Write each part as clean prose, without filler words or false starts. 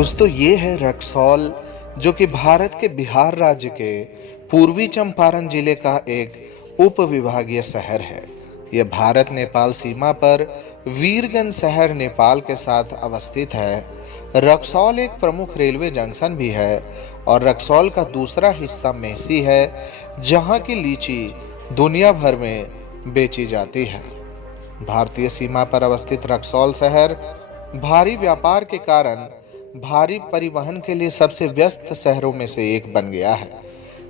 दोस्तों ये है रक्सौल, जो कि भारत के बिहार राज्य के पूर्वी चंपारण जिले का एक उप विभागीय शहर है। यह भारत नेपाल सीमा पर वीरगंज शहर नेपाल के साथ अवस्थित है। रक्सौल एक प्रमुख रेलवे जंक्शन भी है और रक्सौल का दूसरा हिस्सा मेसी है, जहां की लीची दुनिया भर में बेची जाती है। भारतीय सीमा पर अवस्थित रक्सौल शहर भारी व्यापार के कारण भारी परिवहन के लिए सबसे व्यस्त शहरों में से एक बन गया है।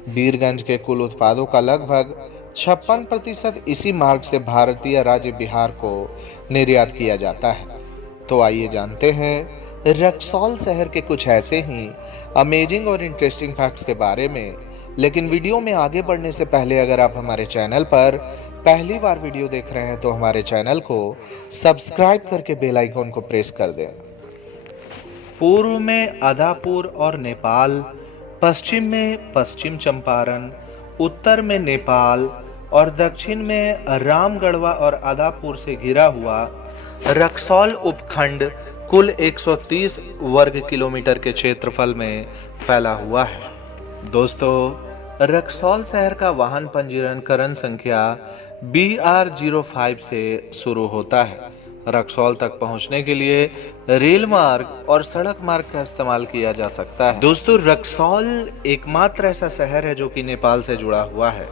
वीरगंज के कुल उत्पादों का लगभग 56% इसी मार्ग से भारतीय राज्य बिहार को निर्यात किया जाता है। तो आइए जानते हैं रक्सौल शहर के कुछ ऐसे ही अमेजिंग और इंटरेस्टिंग फैक्ट्स के बारे में। लेकिन वीडियो में आगे बढ़ने से पहले अगर आप हमारे चैनल पर पहली बार वीडियो देख रहे हैं तो हमारे चैनल को सब्सक्राइब करके बेल आइकन को प्रेस कर दें। पूर्व में अदापुर और नेपाल, पश्चिम में पश्चिम चंपारण, उत्तर में नेपाल और दक्षिण में रामगढ़वा और अदापुर से घिरा हुआ रक्सौल उपखंड कुल 130 वर्ग किलोमीटर के क्षेत्रफल में फैला हुआ है। दोस्तों, रक्सौल शहर का वाहन पंजीकरण संख्या BR05 से शुरू होता है। रक्सौल तक पहुंचने के लिए रेल मार्ग और सड़क मार्ग का इस्तेमाल किया जा सकता है। दोस्तों, रक्सौल एकमात्र ऐसा शहर है जो कि नेपाल से जुड़ा हुआ है।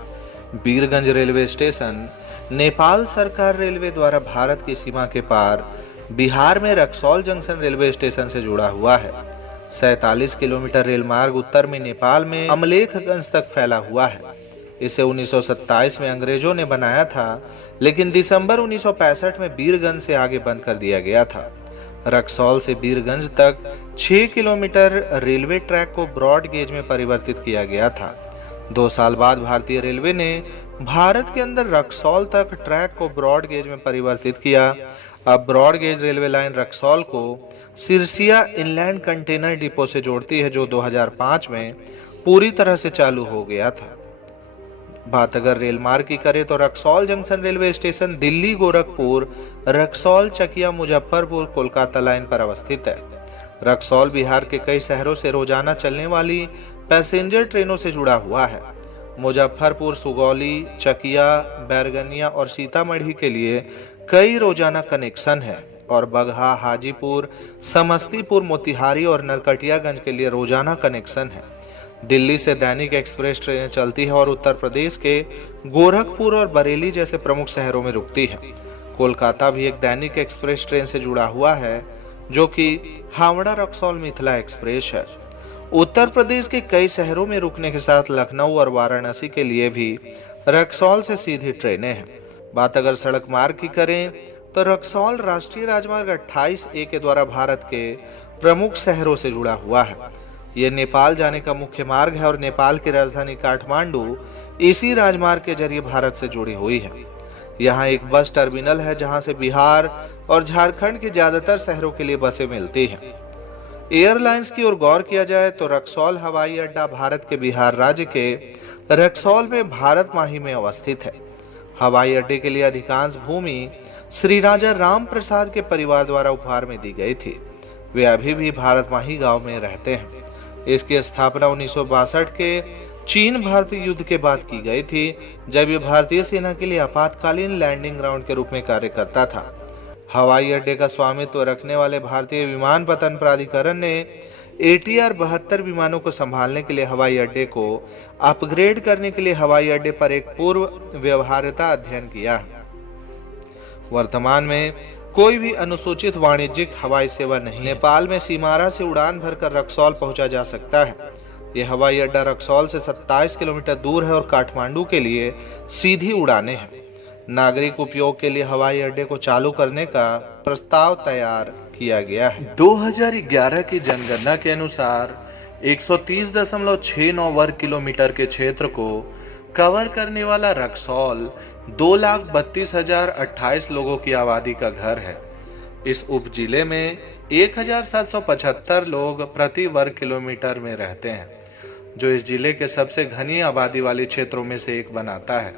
वीरगंज रेलवे स्टेशन नेपाल सरकार रेलवे द्वारा भारत की सीमा के पार बिहार में रक्सौल जंक्शन रेलवे स्टेशन से जुड़ा हुआ है। 47 किलोमीटर रेल मार्ग उत्तर में नेपाल में अमलेखगंज तक फैला हुआ है। इसे 1927 में अंग्रेजों ने बनाया था, लेकिन दिसंबर 1965 में वीरगंज से आगे बंद कर दिया गया था। रक्सौल से वीरगंज तक 6 किलोमीटर रेलवे ट्रैक को ब्रॉड गेज में परिवर्तित किया गया था। 2 साल बाद भारतीय रेलवे ने भारत के अंदर रक्सौल तक ट्रैक को ब्रॉड गेज में परिवर्तित किया। अब broad gauge railway line Raxaul को सिरसिया इनलैंड कंटेनर डिपो से जोड़ती है, जो 2005 में पूरी तरह से चालू हो गया था। बात अगर रेल मार्ग की करें तो Raxaul junction railway station Delhi, Gorakhpur, Raxaul, Chakia, Muzaffarpur, Kolkata line पर अवस्थित है। रक्सौल बिहार के कई शहरों से रोजाना चलने वाली पैसेंजर ट्रेनों से जुड़ा हुआ है। मुजफ्फरपुर, सुगौली, चकिया, बैरगनिया और सीतामढ़ी के लिए कई रोजाना कनेक्शन है और बगहा, हाजीपुर, समस्तीपुर, मोतिहारी और नरकटियागंज के लिए रोजाना कनेक्शन है। दिल्ली से दैनिक एक्सप्रेस ट्रेनें चलती है और उत्तर प्रदेश के गोरखपुर और बरेली जैसे प्रमुख शहरों में रुकती है। कोलकाता भी एक दैनिक एक्सप्रेस ट्रेन से जुड़ा हुआ है, जो कि हावड़ा रक्सौल मिथिला एक्सप्रेस है। उत्तर प्रदेश के कई शहरों में रुकने के साथ लखनऊ और वाराणसी के लिए भी रक्सौल से सीधी ट्रेनें हैं। बात अगर सड़क मार्ग की करें तो रक्सौल राष्ट्रीय राजमार्ग 28A के द्वारा भारत के प्रमुख शहरों से जुड़ा हुआ है। यह नेपाल जाने का मुख्य मार्ग है और नेपाल की राजधानी काठमांडू इसी राजमार्ग के जरिए भारत से जुड़ी हुई है। यहाँ एक बस टर्मिनल है जहाँ से बिहार और झारखंड के ज्यादातर शहरों के लिए बसें मिलती हैं। एयरलाइंस की ओर गौर किया जाए तो रक्सौल हवाई अड्डा भारत के बिहार राज्य के रक्सौल में भारत माही में अवस्थित है। हवाई अड्डे के लिए अधिकांश भूमि श्री राजा राम प्रसाद के परिवार द्वारा उपहार में दी गई थी। वे अभी भी भारत माही गांव में रहते हैं। इसकी स्थापना 1962 के चीन भारतीय युद्ध के बाद की गई थी, जब यह भारतीय सेना के लिए आपातकालीन लैंडिंग ग्राउंड के रूप में कार्य करता था। हवाई अड्डे का स्वामित्व रखने वाले भारतीय विमानपत्तन प्राधिकरण ने ATR 72 विमानों को संभालने के लिए हवाई अड्डे को अपग्रेड करने के लिए हवाई अड्डे पर एक पूर्व व्यवहार्यता अध्ययन किया है। वर्तमान में कोई भी अनुसूचित वाणिज्यिक हवाई सेवा नहीं। नेपाल में सीमारा से उड़ान भरकर रक्सौल पहुंचा जा सकता है। यह हवाई अड्डा रक्सौल से 27 किलोमीटर दूर है और काठमांडू के लिए सीधी उड़ानें हैं। नागरिक उपयोग के लिए हवाई अड्डे को चालू करने का प्रस्ताव तैयार किया गया है। 2011 की जनगणना के अनुसार 130.69 वर्ग किलोमीटर के क्षेत्र को कवर करने वाला रक्सौल 2,32,028 लोगों की आबादी का घर है। इस उप जिले में 1,775 लोग प्रति वर्ग किलोमीटर में रहते हैं, जो इस जिले के सबसे घनी आबादी वाले क्षेत्रों में से एक बनाता है।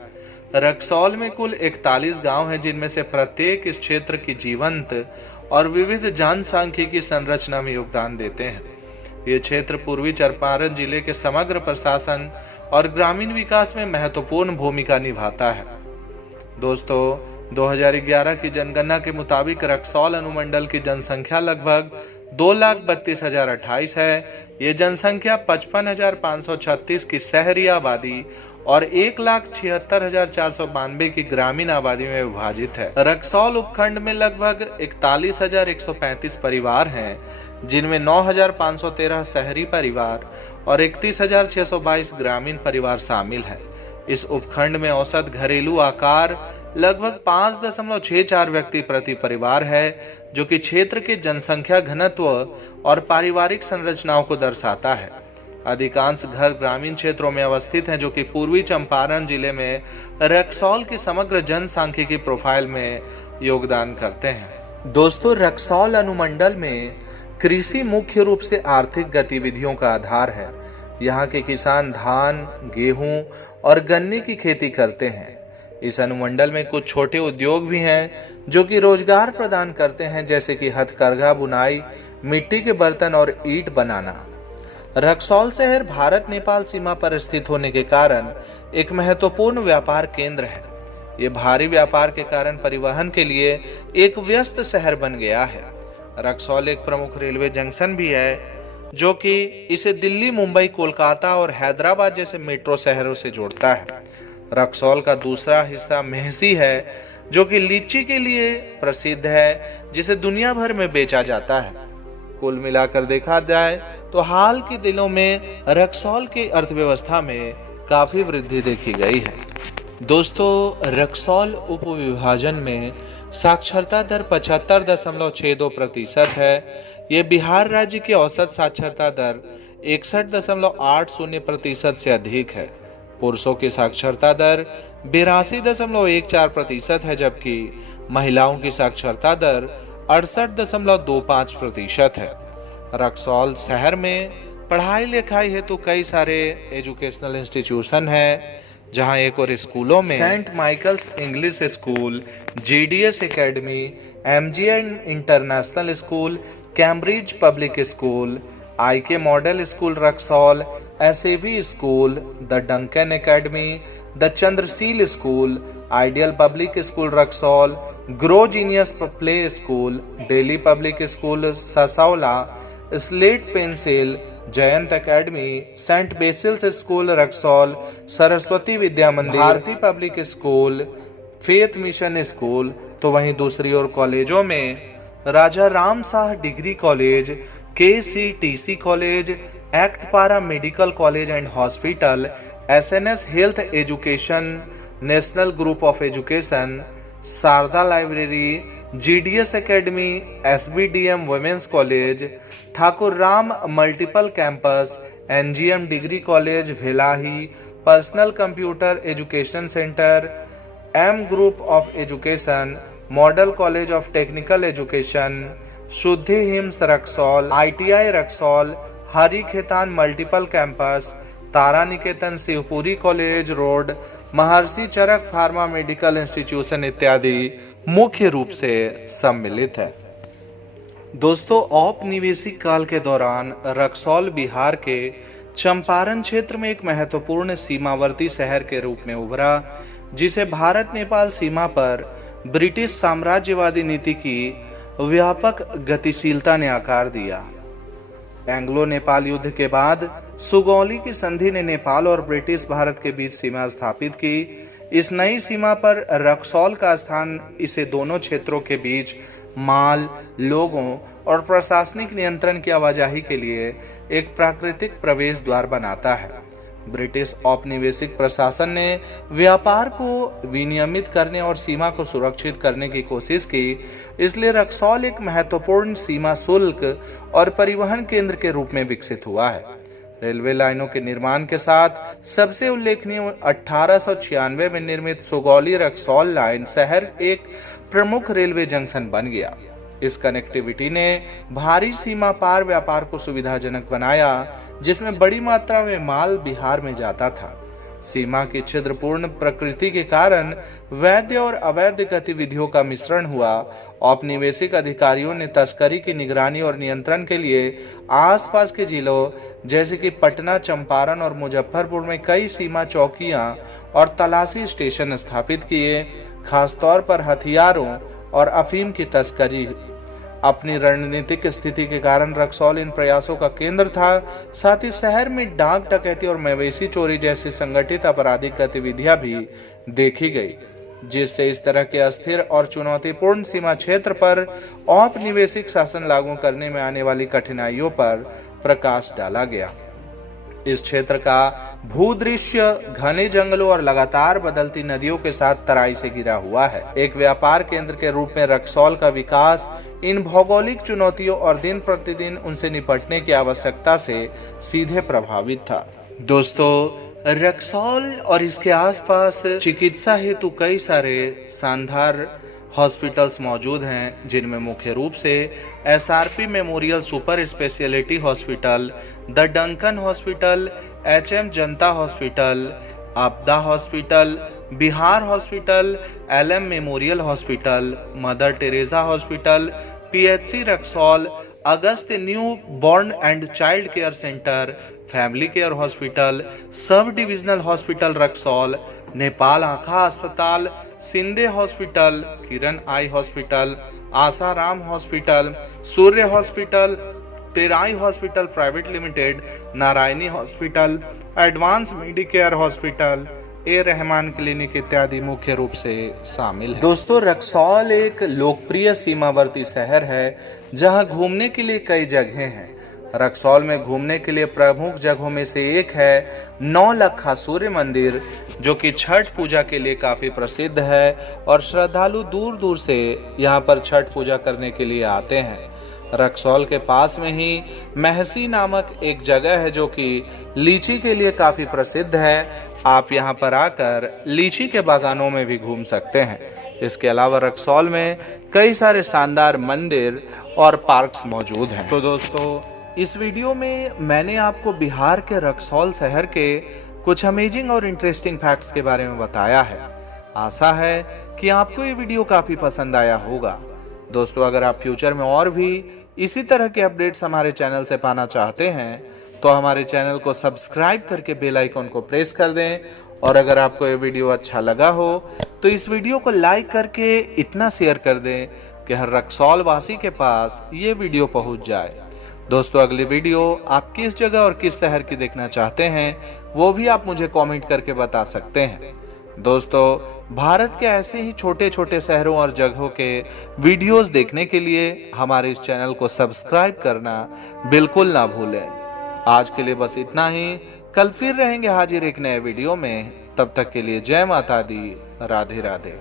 रक्सौल में कुल 41 गांव हैं, जिनमें से प्रत्येक इस क्षेत्र की जीवंत और विविध जनसांख्यिकी संरचना में योगदान देते हैं। ये क्षेत्र पूर्वी चंपारण जिले के समग्र प्रशासन और ग्रामीण विकास में महत्वपूर्ण भूमिका निभाता है। दोस्तों, 2011 की जनगणना के मुताबिक रक्सौल अनुमंडल की जनसंख्या लगभग 2,32,028 है। ये जनसंख्या 55,536 की शहरी आबादी और 1,76,492 की ग्रामीण आबादी में विभाजित है। रक्सौल उपखंड में लगभग 41,135 परिवार हैं, जिनमें 9,513 शहरी परिवार और 31,622 ग्रामीण परिवार शामिल है। इस उपखंड में औसत घरेलू आकार लगभग 5.64 व्यक्ति प्रति परिवार है, जो कि क्षेत्र के जनसंख्या घनत्व और पारिवारिक संरचनाओं को दर्शाता है। अधिकांश घर ग्रामीण क्षेत्रों में अवस्थित हैं, जो कि पूर्वी चंपारण जिले में रक्सौल की समग्र जनसांख्यिकी प्रोफाइल में योगदान करते हैं। दोस्तों, रक्सौल अनुमंडल में कृषि मुख्य रूप से आर्थिक गतिविधियों का आधार है। यहाँ के किसान धान, गेहूं और गन्ने की खेती करते हैं। इस अनुमंडल में कुछ छोटे उद्योग भी हैं जो कि रोजगार प्रदान करते हैं, जैसे कि हथकरघा बुनाई, मिट्टी के बर्तन और ईंट बनाना। रक्सौल शहर भारत नेपाल सीमा पर स्थित होने के कारण एक महत्वपूर्ण व्यापार केंद्र है। ये भारी व्यापार के कारण परिवहन के लिए एक व्यस्त शहर बन गया है। रक्सौल एक प्रमुख रेलवे जंक्शन भी है, जो कि इसे दिल्ली, मुंबई, कोलकाता और हैदराबाद जैसे मेट्रो शहरों से जोड़ता है। रक्सौल का दूसरा हिस्सा मेहसी है, जो कि लीची के लिए प्रसिद्ध है, जिसे दुनिया भर में बेचा जाता है। कुल मिलाकर देखा जाए तो हाल के दिनों में रक्सौल की अर्थव्यवस्था में काफी वृद्धि देखी गई है। दोस्तों, रक्सौल उप विभाजन में साक्षरता दर 75.62% है। ये बिहार राज्य की औसत साक्षरता दर 61.80% से अधिक है। पुरुषों की साक्षरता दर 82.14% है, जबकि महिलाओं की साक्षरता दर 68.25% है। रक्सौल शहर में पढ़ाई लिखाई हेतु कई सारे एजुकेशनल इंस्टीट्यूशन हैं, जहां एक और स्कूलों में Saint Michael's English school, GDS academy, MGN international school, Cambridge public school, IK model school Raxaul, SAV school, the Duncan academy, the Chandrashil school, ideal public school Raxaul, grow genius play school, Delhi public school Sasaula, slate pencil, Jayant academy, Saint Basil's school Raxaul, Saraswati Vidya Mandir, Bharti public school, faith mission school. तो वहीं दूसरी ओर कॉलेजों में Raja Ram Shah degree college, KCTC college, act paramedical college and hospital, SNS health education, national group of education, Sharda library, GDS academy, SBDM women's college, Thakur Ram multiple campus, NGM degree college Bhelahi, personal computer education centre, M group of education, model college of technical education, Shuddhi HIMS Raxaul, ITI Raxaul, Hari Khetan multiple campus, Tara Niketan Shivpuri college road, Maharshi Charak pharma medical institution इत्यादि मुख्य रूप से सम्मिलित है। दोस्तों, औपनिवेशिक काल के दौरान रक्सौल बिहार के चंपारण क्षेत्र में एक महत्वपूर्ण सीमावर्ती शहर के रूप में उभरा, जिसे भारत नेपाल सीमा पर ब्रिटिश साम्राज्यवादी नीति की व्यापक गतिशीलता ने आकार दिया। एंग्लो नेपाल युद्ध के बाद सुगौली की संधि ने नेपाल और ब्रिटिश भारत के बीच सीमा स्थापित की। इस नई सीमा पर रक्सौल का स्थान इसे दोनों क्षेत्रों के बीच माल, लोगों और प्रशासनिक नियंत्रण की आवाजाही के लिए एक प्राकृतिक प्रवेश द्वार बनाता है। ब्रिटिश औपनिवेशिक प्रशासन ने व्यापार को विनियमित करने और सीमा को सुरक्षित करने की कोशिश की, इसलिए रक्सौल एक महत्वपूर्ण सीमा शुल्क और परिवहन केंद्र के रूप में विकसित हुआ है। रेलवे लाइनों के निर्माण के साथ सबसे उल्लेखनीय 1896 में निर्मित सुगौली रक्सौल लाइन शहर एक प्रमुख रेलवे जंक्शन बन गया। इस कनेक्टिविटी ने भारी सीमा पार व्यापार को सुविधाजनक बनाया, जिसमें बड़ी मात्रा में माल बिहार में जाता था। सीमा की छिद्रपूर्ण प्रकृति के कारण वैध और अवैध गतिविधियों का मिश्रण हुआ। औपनिवेशिक अधिकारियों ने तस्करी की निगरानी और नियंत्रण के लिए आसपास के जिलों जैसे कि पटना, चंपारण और मुजफ्फरपुर में कई सीमा चौकियां और तलाशी स्टेशन स्थापित किए। खासतौर पर हथियारों और अफीम की तस्करी अपनी रणनीतिक स्थिति के कारण रक्सौल इन प्रयासों का केंद्र था। साथ ही शहर में डाक डकैती और मवेशी चोरी जैसी संगठित आपराधिक गतिविधियां भी देखी गई, जिससे इस तरह के अस्थिर और चुनौतीपूर्ण सीमा क्षेत्र पर औपनिवेशिक शासन लागू करने में आने वाली कठिनाइयों पर प्रकाश डाला गया। इस क्षेत्र का भूदृश्य घने जंगलों और लगातार बदलती नदियों के साथ तराई से घिरा हुआ है। एक व्यापार केंद्र के रूप में रक्सौल का विकास इन भौगोलिक चुनौतियों और दिन प्रतिदिन उनसे निपटने की आवश्यकता से सीधे प्रभावित था। दोस्तों, रक्सौल और इसके आसपास चिकित्सा हेतु कई सारे शानदार हॉस्पिटल्स मौजूद हैं, जिनमें मुख्य रूप से SRP memorial super speciality hospital, the Duncan hospital, HM Janata hospital, आपदा hospital, Bihar hospital, LM memorial hospital, Mother Teresa hospital, PHC Raxaul, अगस्त newborn and child care centre, family care hospital, sub divisional hospital Raxaul, Nepal आँखा अस्पताल, Sindhe hospital, Kiran eye hospital, Asaram hospital, Surya hospital, Terai hospital private limited, Narayani hospital, advance medicare hospital, A Rahman clinic इत्यादि मुख्य रूप से शामिल है। दोस्तों, रक्सौल एक लोकप्रिय सीमावर्ती शहर है जहां घूमने के लिए कई जगहें हैं। रक्सौल में घूमने के लिए प्रमुख जगहों में से एक है नौलखा सूर्य मंदिर, जो कि छठ पूजा के लिए काफी प्रसिद्ध है और श्रद्धालु दूर दूर से यहाँ पर छठ पूजा करने के लिए आते हैं। रक्सौल के पास में ही महसी नामक एक जगह है जो कि लीची के लिए काफी प्रसिद्ध है। आप यहाँ पर आकर लीची के बागानों में भी घूम सकते हैं। इसके अलावा रक्सौल में कई सारे शानदार मंदिर और पार्क्स मौजूद हैं। तो दोस्तों, इस वीडियो में मैंने आपको बिहार के रक्सौल शहर के कुछ अमेजिंग और इंटरेस्टिंग फैक्ट्स के बारे में बताया है। आशा है कि आपको ये वीडियो काफी पसंद आया होगा। दोस्तों, अगर आप फ्यूचर में और भी इसी तरह के अपडेट्स हमारे चैनल से पाना चाहते हैं तो हमारे चैनल को सब्सक्राइब करके बेल आइकन को प्रेस कर दें। और अगर आपको ये वीडियो अच्छा लगा हो तो इस वीडियो को लाइक करके इतना शेयर कर दें कि हर रक्सौल वासी के पास ये वीडियो पहुंच जाए। दोस्तों, अगली वीडियो आप किस जगह और किस शहर की देखना चाहते हैं वो भी आप मुझे कमेंट करके बता सकते हैं। दोस्तों, भारत के ऐसे ही छोटे छोटे शहरों और जगहों के वीडियोस देखने के लिए हमारे इस चैनल को सब्सक्राइब करना बिल्कुल ना भूलें। आज के लिए बस इतना ही। कल फिर रहेंगे हाजिर एक नए वीडियो में। तब तक के लिए जय माता दी, राधे राधे।